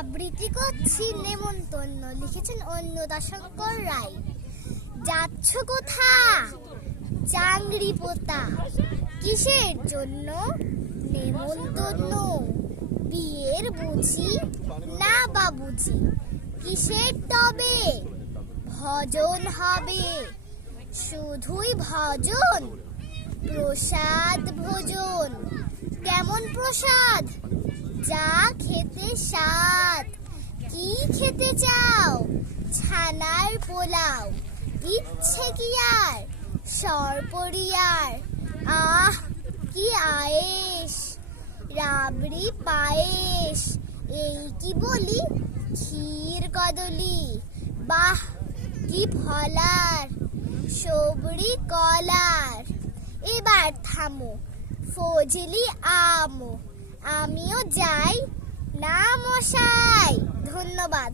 আবৃত্তি করছি নেমন্তন্ন, লিখেছেন অন্নদাশঙ্কর রায়। যাচ্ছ কোথা চাংড়ি পোতা, কিসের জন্য নেমন্তন্ন? বিয়ের বুঝি না বাবুজি, কিসের তবে ভজন হবে? শুধুই ভজন, প্রসাদ ভোজন। কেমন প্রসাদ? যা খেতে স্বাদ। কি খেতে চাও? ছানার পোলাও, ইচ্ছে কি আর সরপরিয়ার? আহ কি আয়েশ, রাবড়ি পায়েস, এই কি বলি ক্ষীর কদলি। বাহ কি ফলার, সবরি কলার। এবার থামো, ফজলি আমো, আমিও যাই না মশাই। ধন্যবাদ।